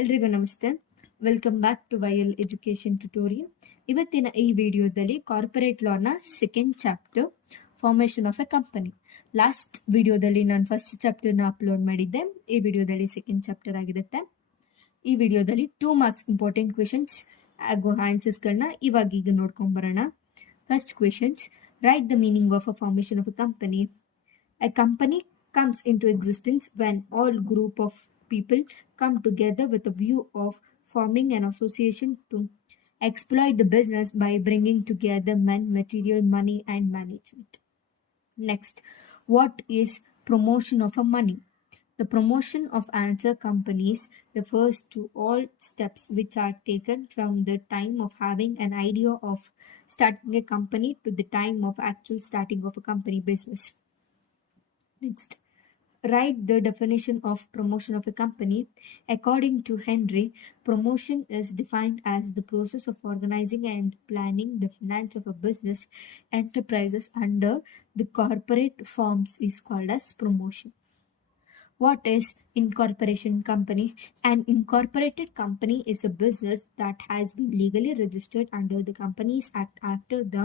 ಎಲ್ರಿಗೂ ನಮಸ್ತೆ. Welcome back to YL education tutorial. ಇವತ್ತಿನ ಈ ವಿಡಿಯೋದಲ್ಲಿ ಕಾರ್ಪೊರೇಟ್ ಲಾನ second chapter formation of a company. Last ವಿಡಿಯೋದಲ್ಲಿ ನಾನು ಫಸ್ಟ್ ಚಾಪ್ಟರ್ನ ಅಪ್ಲೋಡ್ ಮಾಡಿದ್ದೆ. ಈ ವಿಡಿಯೋದಲ್ಲಿ ಸೆಕೆಂಡ್ ಚಾಪ್ಟರ್ ಆಗಿರುತ್ತೆ. ಈ ವಿಡಿಯೋದಲ್ಲಿ 2 ಮಾರ್ಕ್ಸ್ ಇಂಪಾರ್ಟೆಂಟ್ ಕ್ವೆಶನ್ಸ್ ಹಾಗೂ ಆನ್ಸರ್ಸ್ಗಳನ್ನ ಈಗ ನೋಡ್ಕೊಂಬರೋಣ. First questions: write the meaning of a formation of a company. A company comes into existence when all group of people come together with a view of forming an association to exploit the business by bringing together men, material, money, and management. Next, what is promotion of a money? The promotion of answer companies refers to all steps which are taken from the time of having an idea of starting a company to the time of actual starting of a company business. Next, write the definition of promotion of a company. According to Henry, promotion is defined as the process of organizing and planning the finance of a business enterprises under the corporate forms is called as promotion. What is incorporation company? An incorporated company is a business that has been legally registered under the Companies Act after the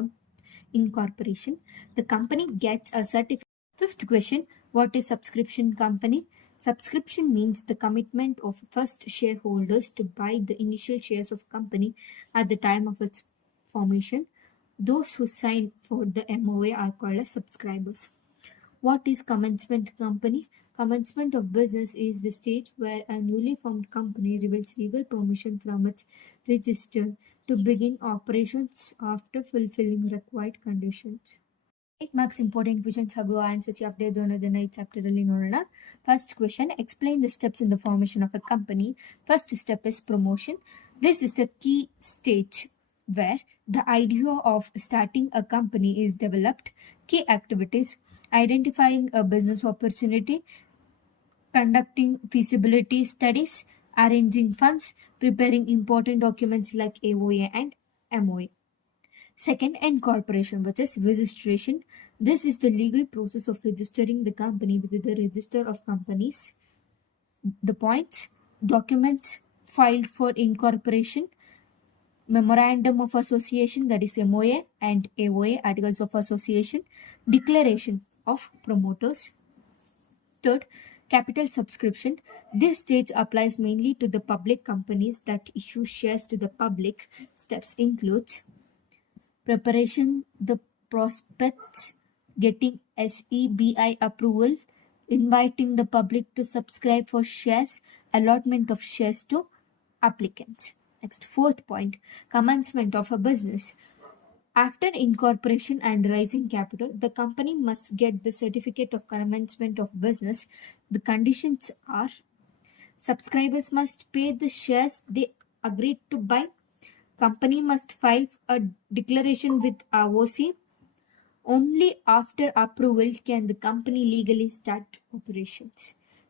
incorporation. The company gets a certificate. Fifth question: what is subscription company? Subscription means the commitment of first shareholders to buy the initial shares of company at the time of its formation. Those who sign for the MOA are called as subscribers. What is commencement company? Commencement of business is the stage where a newly formed company reveals legal permission from its register to begin operations after fulfilling required conditions. 8 marks important questions ಹಾಗೂ answers ಯಾವ್ದು ಅನ್ನೋದನ್ನ ಈ chapter ಅಲ್ಲಿ ನೋಡೋಣ. First question: explain the steps in the formation of a company. First step is promotion. This is the key stage where the idea of starting a company is developed. Key activities: identifying a business opportunity, conducting feasibility studies, arranging funds, preparing important documents like AOA and MOA. Second, incorporation, which is registration. This is the legal process of registering the company with the register of companies. The points: documents filed for incorporation, memorandum of association, that is MOA, and AOA, articles of association, declaration of promoters. Third, capital subscription. This stage applies mainly to the public companies that issue shares to the public. Steps includes preparation, the prospectus, getting SEBI approval, inviting the public to subscribe for shares, allotment of shares to applicants. Next, fourth point: commencement of a business. After incorporation and raising capital, the company must get the certificate of commencement of business. The conditions are: subscribers must pay the shares they agreed to buy. Company must file a declaration with ROC. Only after approval can the company legally start operations.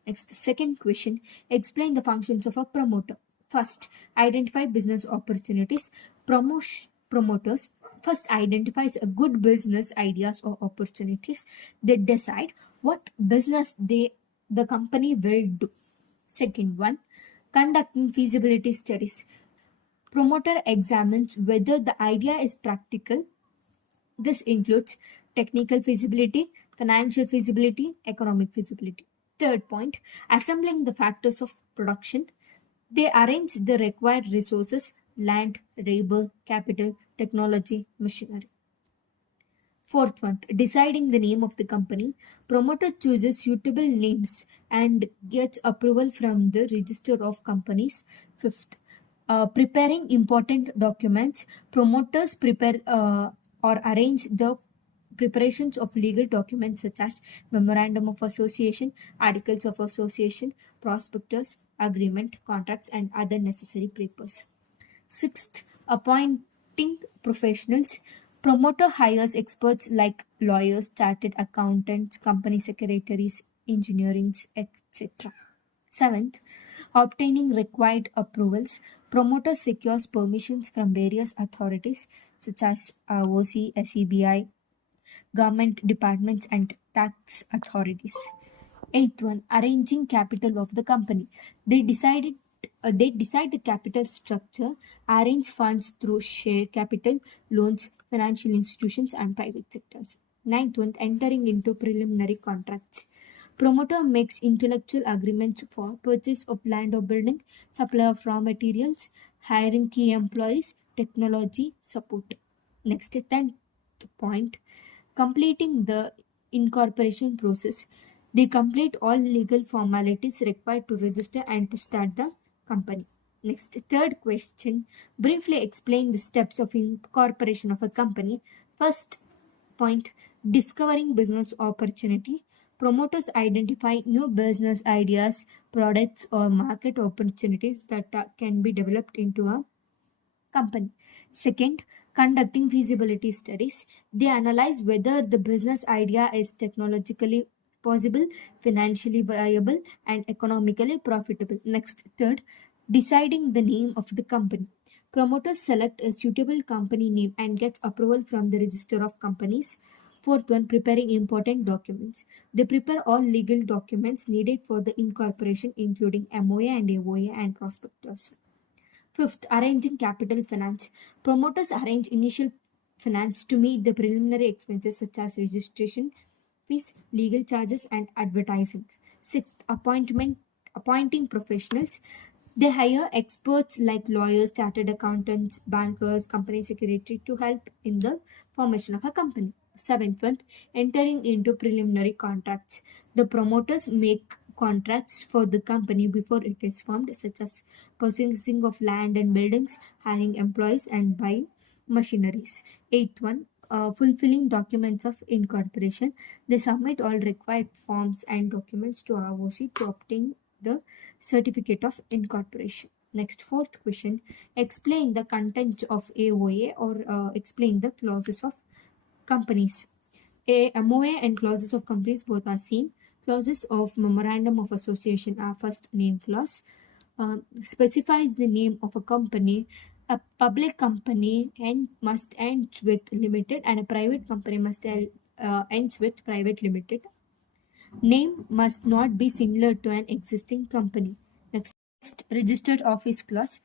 Next, second question: explain the functions of a promoter. First, identify business opportunities. Promoters first identifies a good business ideas or opportunities. They decide what business the company will do. Second one, conducting feasibility studies. Promoter examines whether the idea is practical. This includes technical feasibility, financial feasibility, economic feasibility. Third point, assembling the factors of production. They arrange the required resources: land, labor, capital, technology, machinery. Fourth one, deciding the name of the company. Promoter chooses suitable names and gets approval from the register of companies. Fifth, preparing important documents. Promoters prepare or arrange the preparations of legal documents such as memorandum of association, articles of association, prospectus, agreement, contracts, and other necessary papers. Sixth, appointing professionals. Promoter hires experts like lawyers, chartered accountants, company secretaries, engineering, etc. Seventh, obtaining required approvals. Promoter secures permissions from various authorities such as ROC, SEBI, government departments, and tax authorities. Eighth one, arranging capital of the company. They decided They decide the capital structure, arrange funds through share capital, loans, financial institutions, and private sectors. Ninth one, entering into preliminary contracts. Promoter makes intellectual agreements for purchase of land or building, supply of raw materials, hiring key employees, technology support. Next, 10th point, completing the incorporation process. They complete all legal formalities required to register and to start the company. Next, third question, briefly explain the steps of incorporation of a company. First point, discovering business opportunity. Promoters identify new business ideas, products, or market opportunities that can be developed into a company. Second, conducting feasibility studies. They analyze whether the business idea is technologically possible, financially viable, and economically profitable. Next, third, deciding the name of the company. Promoters select a suitable company name and gets approval from the register of companies. Fourth one, preparing important documents. They prepare all legal documents needed for the incorporation, including MOA and AOA and prospectus. Fifth, arranging capital finance. Promoters arrange initial finance to meet the preliminary expenses such as registration fees, legal charges, and advertising. Sixth, appointing professionals. They hire experts like lawyers, chartered accountants, bankers, company secretary to help in the formation of a company. Seventh one, entering into preliminary contracts. The promoters make contracts for the company before it is formed, such as purchasing of land and buildings, hiring employees, and buying machineries. Eighth one, fulfilling documents of incorporation. They submit all required forms and documents to ROC to obtain the certificate of incorporation. Next, fourth question, explain the contents of AOA or explain the clauses of companies. A MOA and clauses of companies both are same. Clauses of memorandum of association are first name clause, specifies the name of a company. A public company must end with limited, and a private company must ends with private limited. Name must not be similar to an existing company. Next, registered office clause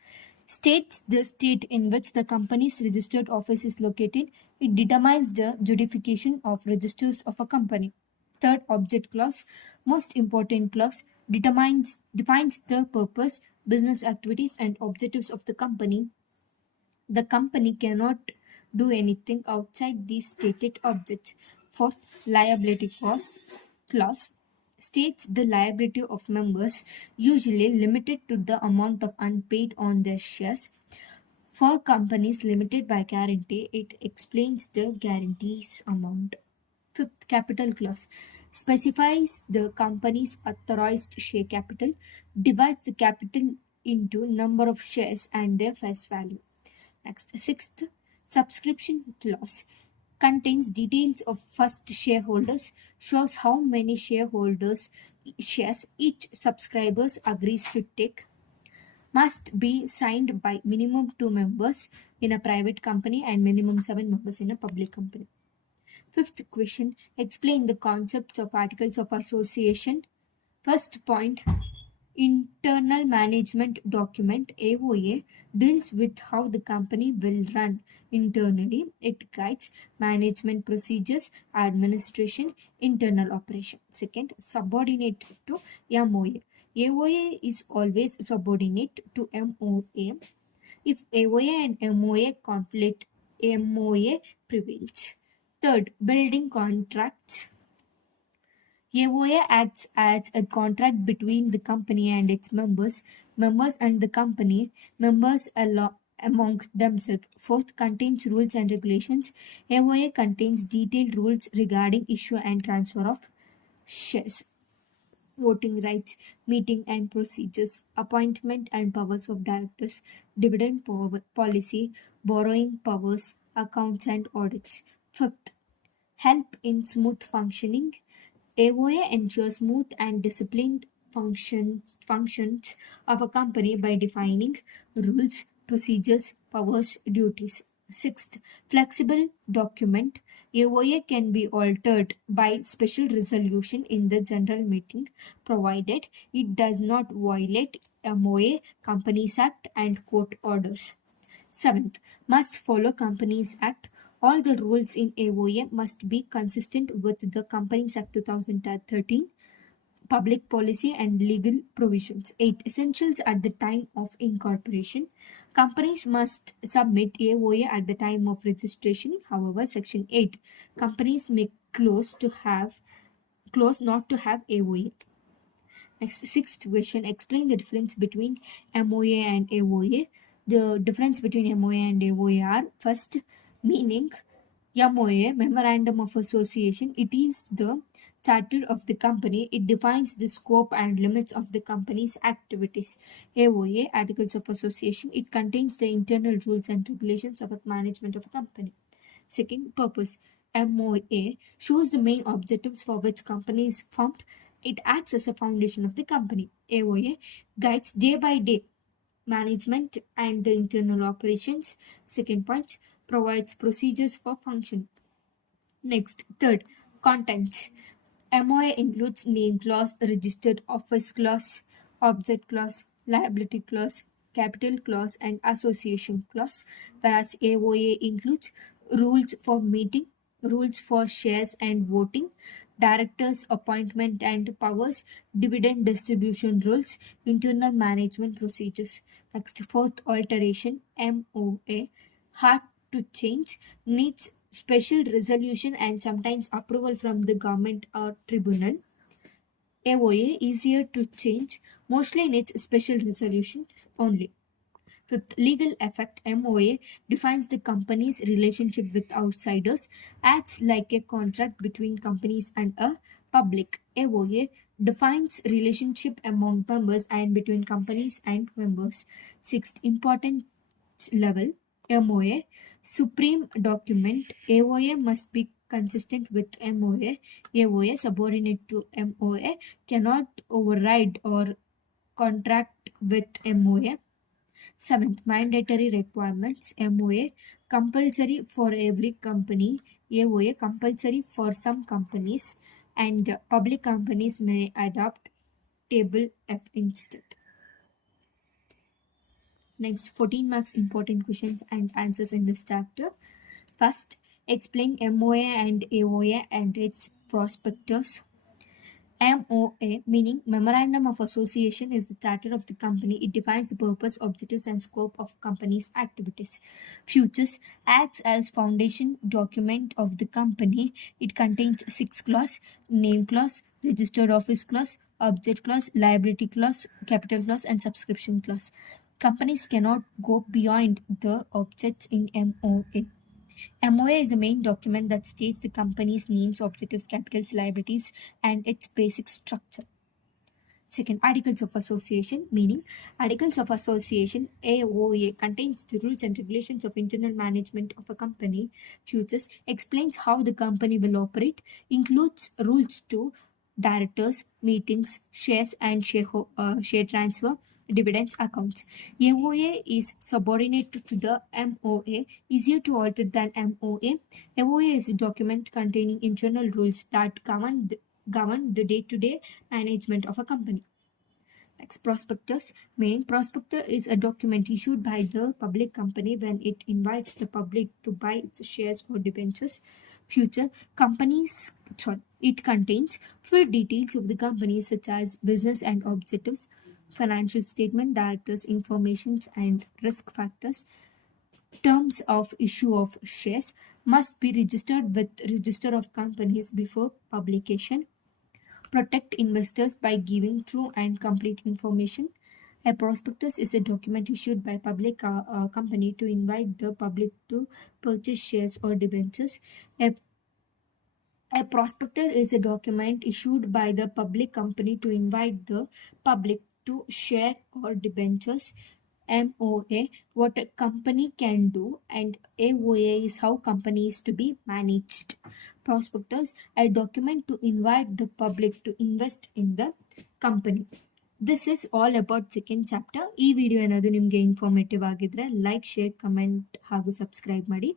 states the state in which the company's registered office is located. It determines the justification of registers of a company. Third, object clause, most important clause, defines the purpose, business activities, and objectives of the company. The company cannot do anything outside these stated objects. Fourth, liability clause states the liability of members, usually limited to the amount of unpaid on their shares. For companies limited by guarantee, it explains the guarantees amount. Fifth, capital clause specifies the company's authorized share capital, divides the capital into number of shares and their face value. Next, sixth, subscription clause contains details of first shareholders, shows how many shares each subscribers agrees to take, must be signed by minimum 2 members in a private company and minimum 7 members in a public company. Fifth question, explain the concepts of articles of association. First point, internal management document AOA deals with how the company will run internally. It guides management procedures, administration, internal operation. Second, subordinate to MOA. AOA is always subordinate to MOA. If AOA and MOA conflict, MOA prevails. Third, building contracts. AOA acts as a contract between the company and its members and the company, members among themselves. Fourth, contains rules and regulations. AOA contains detailed rules regarding issue and transfer of shares, voting rights, meeting and procedures, appointment and powers of directors, dividend policy, borrowing powers, accounts and audits. Fifth, help in smooth functioning. AOA ensures smooth and disciplined functions of a company by defining rules, procedures, powers, duties. Sixth, flexible document. AOA can be altered by special resolution in the general meeting, provided it does not violate MOA, Companies Act, and court orders. Seventh, must follow Companies Act. All the rules in AOA must be consistent with the Companies Act 2013, public policy and legal provisions. 8. Essentials at the time of incorporation. Companies must submit AOA at the time of registration. However, Section 8. Companies may close not to have AOA. Next, sixth question. Explain the difference between MOA and AOA. The difference between MOA and AOA are: first, meaning. MOA, Memorandum of Association, it is the charter of the company. It defines the scope and limits of the company's activities. AOA, Articles of Association, it contains the internal rules and regulations of the management of a company. Second, purpose. MOA shows the main objectives for which company is formed. It acts as a foundation of the company. AOA guides day by day management and the internal operations. Second point, provides procedures for function. Next, third, contents. MOA includes name clause, registered office clause, object clause, liability clause, capital clause, and association clause, whereas AOA includes rules for meeting, rules for shares and voting, directors' appointment and powers, dividend distribution rules, internal management procedures. Next, fourth alteration, MOA, hard to change, needs special resolution and sometimes approval from the government or tribunal. AOA easier to change, mostly needs special resolution only. Fifth, legal effect. MOA defines the company's relationship with outsiders, acts like a contract between companies and a public. AOA defines relationship among members and between companies and members. Sixth, importance level. MOA, supreme document. AOA must be consistent with MOA. AOA, subordinate to MOA, cannot override or contract with MOA. Seventh, mandatory requirements. MOA, compulsory for every company. AOA, compulsory for some companies, and public companies may adopt table F instead. Next, 14 marks important questions and answers in this chapter. First, explain MOA and AOA and its prospectus. MOA, meaning Memorandum of Association, is the charter of the company. It defines the purpose, objectives, and scope of company's activities. Futures acts as foundation document of the company. It contains 6 clause: name clause, registered office clause, object clause, liability clause, capital clause, and subscription clause. Companies cannot go beyond the objects in MOA. MOA is the main document that states the company's names, objectives, capitals, liabilities, and its basic structure. Second, Articles of Association, meaning Articles of Association AOA contains the rules and regulations of internal management of a company. Futures explains how the company will operate, includes rules to directors, meetings, shares and share transfer, dividends accounts. AOA is subordinate to the MOA, easier to alter than MOA. MOA is a document containing internal rules that govern the day-to-day management of a company. Next, prospectus, meaning prospectus is a document issued by the public company when it invites the public to buy its shares or debentures. Future companies, it contains full details of the company such as business and objectives, financial statement, directors' informations, and risk factors. Terms of issue of shares must be registered with Register of Companies before publication. Protect investors by giving true and complete information. A prospectus is a document issued by public company to invite the public to purchase shares or debentures. A prospectus is a document issued by the public company to invite the public to share or debentures. MOA, what a company can do, and AOA is how company is to be managed. Prospectus, a document to invite the public to invest in the company. This is all about second chapter. ಈ video ಏನಾದರೂ ನಿಮಗೆ informative ಆಗಿದ್ರೆ like, share, comment ಹಾಗೂ subscribe ಮಾಡಿ.